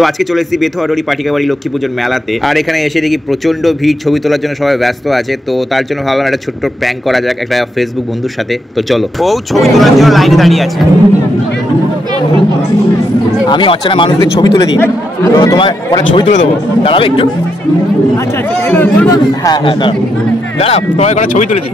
তো আজকে চলে এসেছি বেথুয়াডরি পাটিকাবাড়ি লক্ষ্মী পুজোর মেলাতে। আর এখানে এসে দেখি প্রচন্ড ভিড়, ছবি তোলার জন্য সবাই ব্যস্ত আছে। তো তার জন্য ভাবলাম একটা ছোট্ট প্র্যাঙ্ক করা যাক একটা ফেসবুক বন্ধুর সাথে। তো চলো। ও ছবি তোলার জন্য লাইনে দাঁড়িয়ে আছে। আমি অচেনা মানুষদের ছবি তুলে দিই, তো তোমার ওটা ছবি তুলে দেবো, দাঁড়াবে একটু? আচ্ছা আচ্ছা, হ্যাঁ হ্যাঁ, দাঁড়াও তোমার একটা ছবি তুলে দিই।